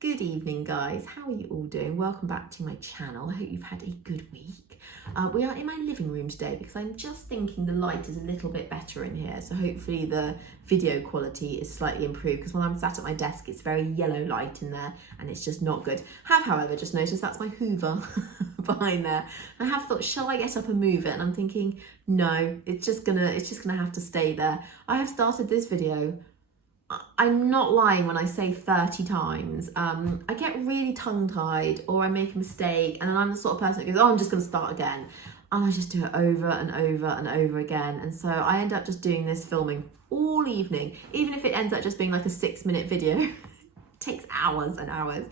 Good evening guys, how are you all doing? Welcome back to my channel. I hope you've had a good week. We are in my living room today because I'm just thinking the light is a little bit better in here, so hopefully the video quality is slightly improved, because when I'm sat at my desk it's very yellow light in there and it's just not good. Have however just noticed that's my Hoover behind there. I have thought, shall I get up and move it? And I'm thinking no, it's just gonna have to stay there. I have started this video, I'm not lying when I say 30 times. I get really tongue-tied or I make a mistake, and I'm the sort of person that goes, oh, I'm just going to start again. And I just do it over and over and over again. And so I end up just doing this filming all evening, even if it ends up just being like a 6-minute video. It takes hours and hours.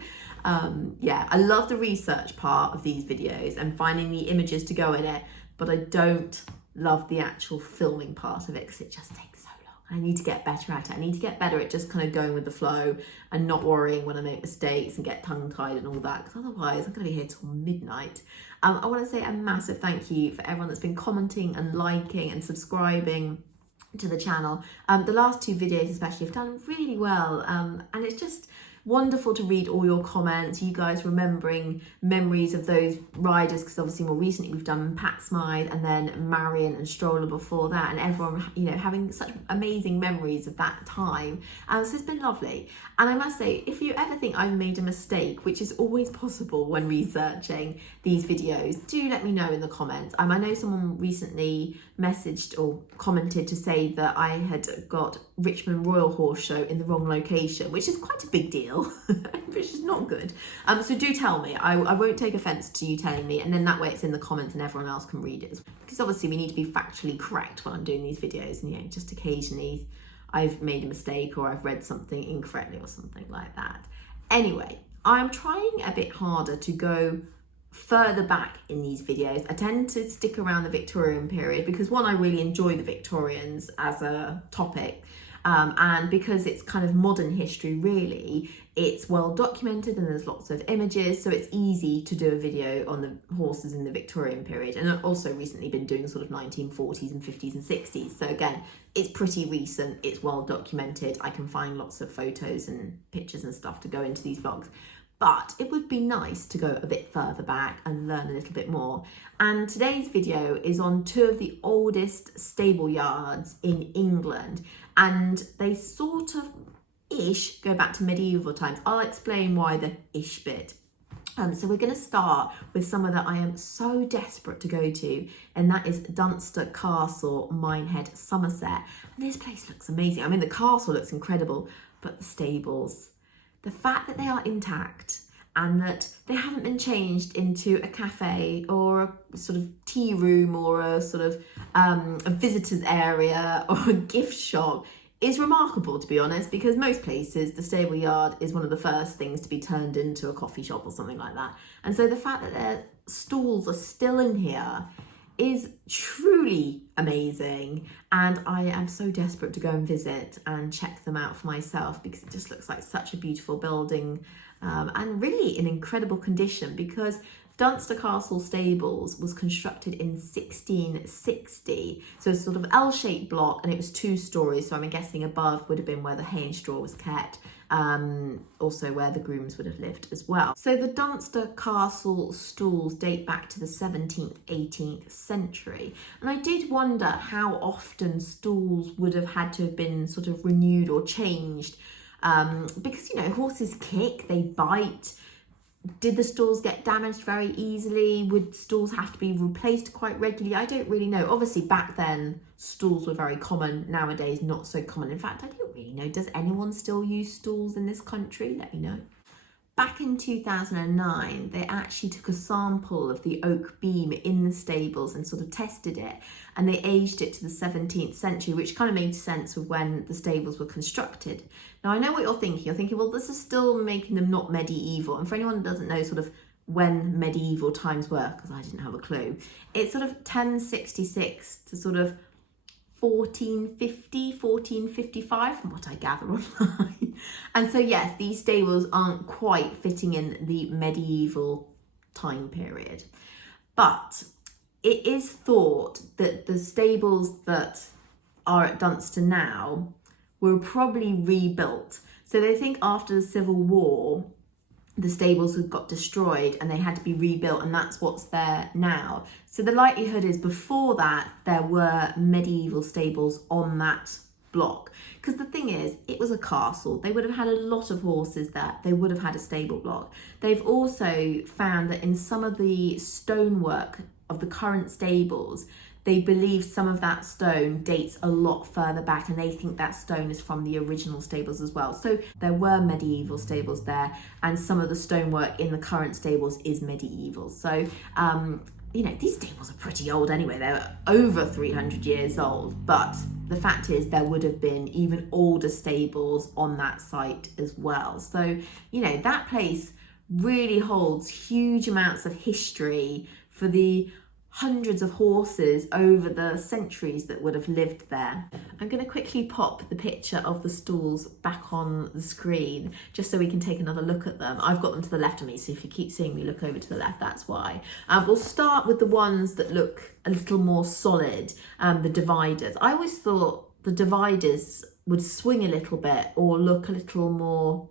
Yeah, I love the research part of these videos and finding the images to go in it, but I don't love the actual filming part of it because it just takes so long. I need to get better at it. I need to get better at just kind of going with the flow and not worrying when I make mistakes and get tongue-tied and all that, because otherwise I'm going to be here till midnight. I want to say a massive thank you for everyone that's been commenting and liking and subscribing to the channel. The last 2 videos especially have done really well, and it's just wonderful to read all your comments, you guys remembering memories of those riders, because obviously more recently we've done Pat Smythe and then Marion and Stroller before that, and everyone, you know, having such amazing memories of that time. So it's been lovely. And I must say, if you ever think I've made a mistake, which is always possible when researching these videos, do let me know in the comments. I know someone recently messaged or commented to say that I had got Richmond Royal Horse Show in the wrong location, which is quite a big deal, which is not good. So do tell me. I won't take offence to you telling me, and then that way it's in the comments and everyone else can read it. Because obviously we need to be factually correct when I'm doing these videos, and you know, just occasionally I've made a mistake or I've read something incorrectly or something like that. Anyway, I'm trying a bit harder to go further back in these videos. I tend to stick around the Victorian period because, one, I really enjoy the Victorians as a topic, and because it's kind of modern history really, it's well documented and there's lots of images, so it's easy to do a video on the horses in the Victorian period. And I've also recently been doing sort of 1940s and 50s and 60s, so again, it's pretty recent, it's well documented, I can find lots of photos and pictures and stuff to go into these vlogs. But it would be nice to go a bit further back and learn a little bit more. And today's video is on 2 of the oldest stable yards in England. And they sort of ish go back to medieval times. I'll explain why the ish bit. So we're going to start with somewhere that I am so desperate to go to, and that is Dunster Castle, Minehead, Somerset. And this place looks amazing. I mean, the castle looks incredible, but the stables, the fact that they are intact and that they haven't been changed into a cafe or a sort of tea room or a sort of a visitor's area or a gift shop is remarkable, to be honest, because most places the stable yard is one of the first things to be turned into a coffee shop or something like that. And so the fact that their stalls are still in here is truly amazing, and I am so desperate to go and visit and check them out for myself, because it just looks like such a beautiful building, and really in incredible condition, because Dunster Castle Stables was constructed in 1660, so it's sort of L-shaped block, and it was 2 stories, so I'm guessing above would have been where the hay and straw was kept, also where the grooms would have lived as well. So the Dunster Castle stalls date back to the 17th, 18th century, and I did wonder how often stalls would have had to have been sort of renewed or changed, because, you know, horses kick, they bite. Did the stalls get damaged very easily? Would stalls have to be replaced quite regularly? I don't really know. Obviously back then stalls were very common, nowadays not so common. In fact, I don't really know, does anyone still use stalls in this country? Let me know. Back in 2009, they actually took a sample of the oak beam in the stables and sort of tested it, and they aged it to the 17th century, which kind of made sense of when the stables were constructed. Now, I know what you're thinking. You're thinking, well, this is still making them not medieval. And for anyone who doesn't know sort of when medieval times were, because I didn't have a clue, it's sort of 1066 to sort of 1450, 1455 from what I gather online. And so yes, these stables aren't quite fitting in the medieval time period. But it is thought that the stables that are at Dunster now were probably rebuilt. So they think after the Civil War, the stables had got destroyed and they had to be rebuilt, and that's what's there now. So the likelihood is before that there were medieval stables on that block, because the thing is, it was a castle. They would have had a lot of horses there. They would have had a stable block. They've also found that in some of the stonework of the current stables, they believe some of that stone dates a lot further back, and they think that stone is from the original stables as well. So there were medieval stables there, and some of the stonework in the current stables is medieval. So, you know, these stables are pretty old anyway. They're over 300 years old, but the fact is there would have been even older stables on that site as well. So, you know, that place really holds huge amounts of history for the hundreds of horses over the centuries that would have lived there. I'm going to quickly pop the picture of the stalls back on the screen just so we can take another look at them. I've got them to the left of me, so if you keep seeing me look over to the left, that's why. We'll start with the ones that look a little more solid, the dividers. I always thought the dividers would swing a little bit or look a little more,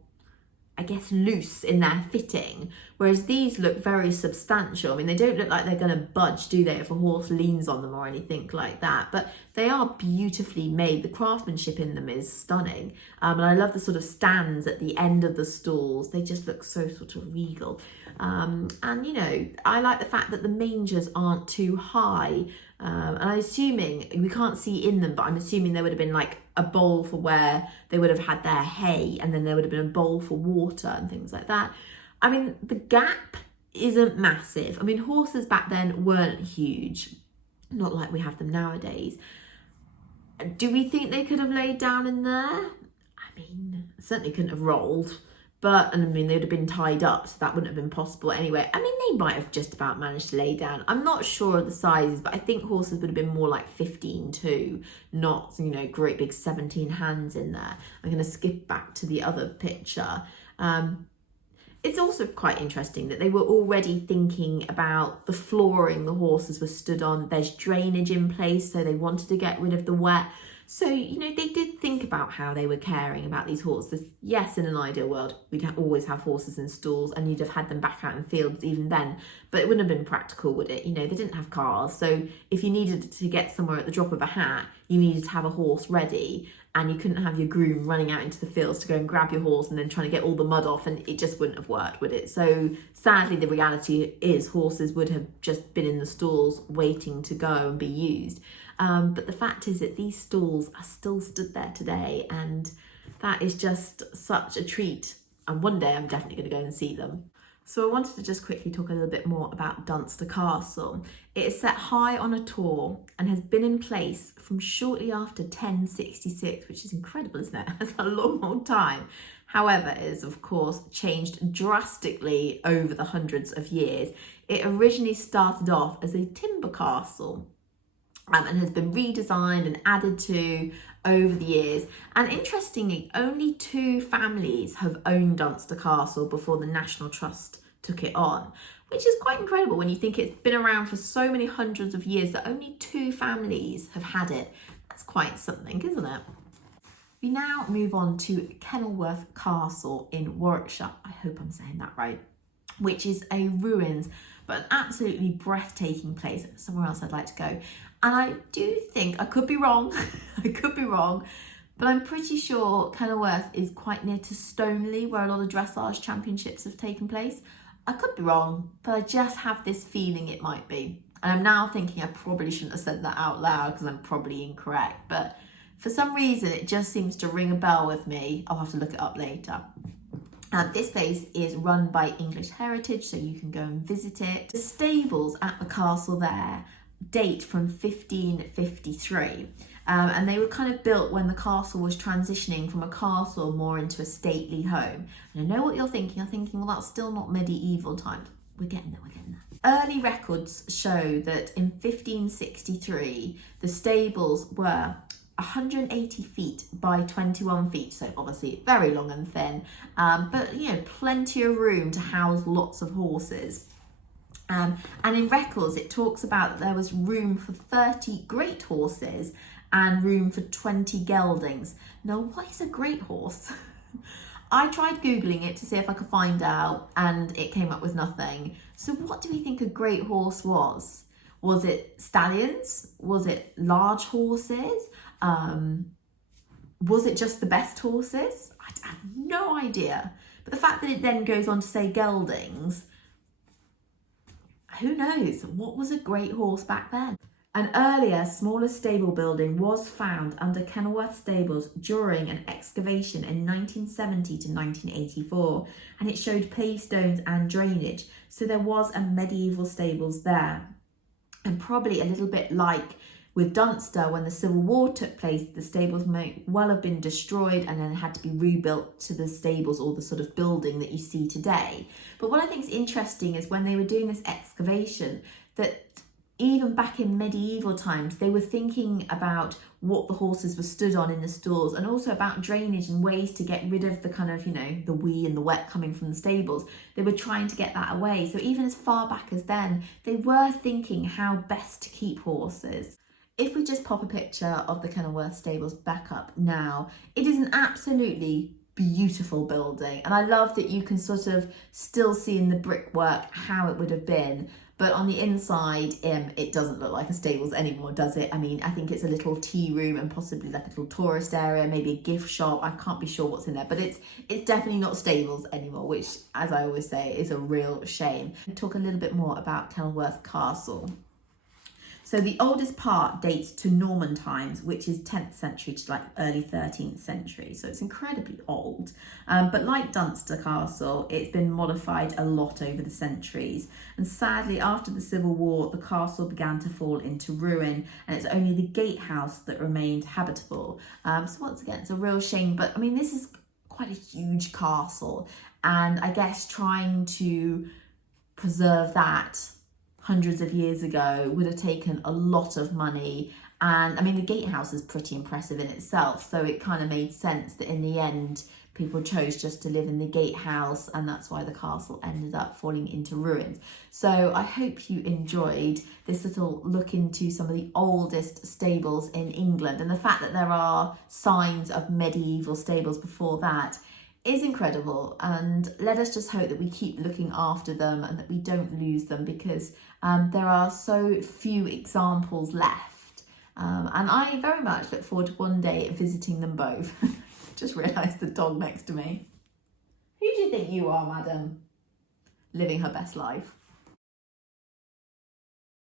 I guess, loose in their fitting, whereas these look very substantial. I mean, they don't look like they're going to budge, do they, if a horse leans on them or anything like that, but they are beautifully made. The craftsmanship in them is stunning, and I love the sort of stands at the end of the stalls. They just look so sort of regal, and you know, I like the fact that the mangers aren't too high, and I'm assuming, we can't see in them, but I'm assuming there would have been like a bowl for where they would have had their hay, and then there would have been a bowl for water and things like that. I mean, the gap isn't massive. I mean, horses back then weren't huge, not like we have them nowadays. Do we think they could have laid down in there? I mean, certainly couldn't have rolled, but, and I mean, they would have been tied up, so that wouldn't have been possible anyway. I mean, they might have just about managed to lay down. I'm not sure of the sizes, but I think horses would have been more like 15-2, not, you know, great big 17 hands in there. I'm going to skip back to the other picture. It's also quite interesting that they were already thinking about the flooring the horses were stood on. There's drainage in place, so they wanted to get rid of the wet. So, you know, they did think about how they were caring about these horses. Yes, in an ideal world, we'd always have horses in stalls, and you'd have had them back out in fields even then, but it wouldn't have been practical, would it? You know, they didn't have cars. So if you needed to get somewhere at the drop of a hat, you needed to have a horse ready, and you couldn't have your groom running out into the fields to go and grab your horse and then trying to get all the mud off, and it just wouldn't have worked, would it? So sadly, the reality is horses would have just been in the stalls waiting to go and be used. But the fact is that these stalls are still stood there today, and that is just such a treat. And one day I'm definitely going to go and see them. So I wanted to just quickly talk a little bit more about Dunster Castle. It is set high on a tor and has been in place from shortly after 1066, which is incredible, isn't it? That's a long, long time. However, it has, of course, changed drastically over the hundreds of years. It originally started off as a timber castle, and has been redesigned and added to over the years. And interestingly, only 2 families have owned Dunster Castle before the National Trust took it on, which is quite incredible when you think it's been around for so many hundreds of years that only 2 families have had it. That's quite something, isn't it? We now move on to Kenilworth Castle in Warwickshire. I hope I'm saying that right, which is a ruins, but an absolutely breathtaking place. Somewhere else I'd like to go. And I do think, I could be wrong, but I'm pretty sure Kenilworth is quite near to Stoneleigh, where a lot of dressage championships have taken place. I could be wrong, but I just have this feeling it might be. And I'm now thinking I probably shouldn't have said that out loud because I'm probably incorrect. But for some reason, it just seems to ring a bell with me. I'll have to look it up later. This place is run by English Heritage, so you can go and visit it. The stables at the castle there date from 1553, and they were kind of built when the castle was transitioning from a castle more into a stately home. And I know what you're thinking. You're thinking, well, that's still not medieval times. We're getting there. Early records show that in 1563, the stables were 180 feet by 21 feet, so obviously very long and thin, but you know, plenty of room to house lots of horses. And in records, it talks about that there was room for 30 great horses and room for 20 geldings. Now, what is a great horse? I tried Googling it to see if I could find out, and it came up with nothing. So what do we think a great horse was? Was it stallions? Was it large horses? Was it just the best horses? I have no idea. But the fact that it then goes on to say geldings, who knows? What was a great horse back then? An earlier, smaller stable building was found under Kenilworth Stables during an excavation in 1970 to 1984, and it showed paved and drainage, so there was a medieval stables there. And probably a little bit like with Dunster, when the Civil War took place, the stables may well have been destroyed and then had to be rebuilt to the stables or the sort of building that you see today. But what I think is interesting is when they were doing this excavation, that even back in medieval times, they were thinking about what the horses were stood on in the stalls, and also about drainage and ways to get rid of the kind of, the wee and the wet coming from the stables. They were trying to get that away. So even as far back as then, they were thinking how best to keep horses. If we just pop a picture of the Kenilworth stables back up now, it is an absolutely beautiful building. And I love that you can sort of still see in the brickwork how it would have been. But on the inside, it doesn't look like a stables anymore, does it? I mean, I think it's a little tea room and possibly like a little tourist area, maybe a gift shop. I can't be sure what's in there, but it's definitely not stables anymore, which, as I always say, is a real shame. We'll talk a little bit more about Kenilworth Castle. So the oldest part dates to Norman times, which is 10th century to like early 13th century. So it's incredibly old. But like Dunster Castle, it's been modified a lot over the centuries. And sadly, after the Civil War, the castle began to fall into ruin, and it's only the Gatehouse that remained habitable. So once again, it's a real shame. But I mean, this is quite a huge castle. And I guess trying to preserve that hundreds of years ago would have taken a lot of money. And I mean, the Gatehouse is pretty impressive in itself, so it kind of made sense that in the end people chose just to live in the Gatehouse, and that's why the castle ended up falling into ruins. So I hope you enjoyed this little look into some of the oldest stables in England, and the fact that there are signs of medieval stables before that is incredible. And let us just hope that we keep looking after them and that we don't lose them, because there are so few examples left. And I very much look forward to one day visiting them both. Just realised the dog next to me. Who do you think you are, madam? Living her best life.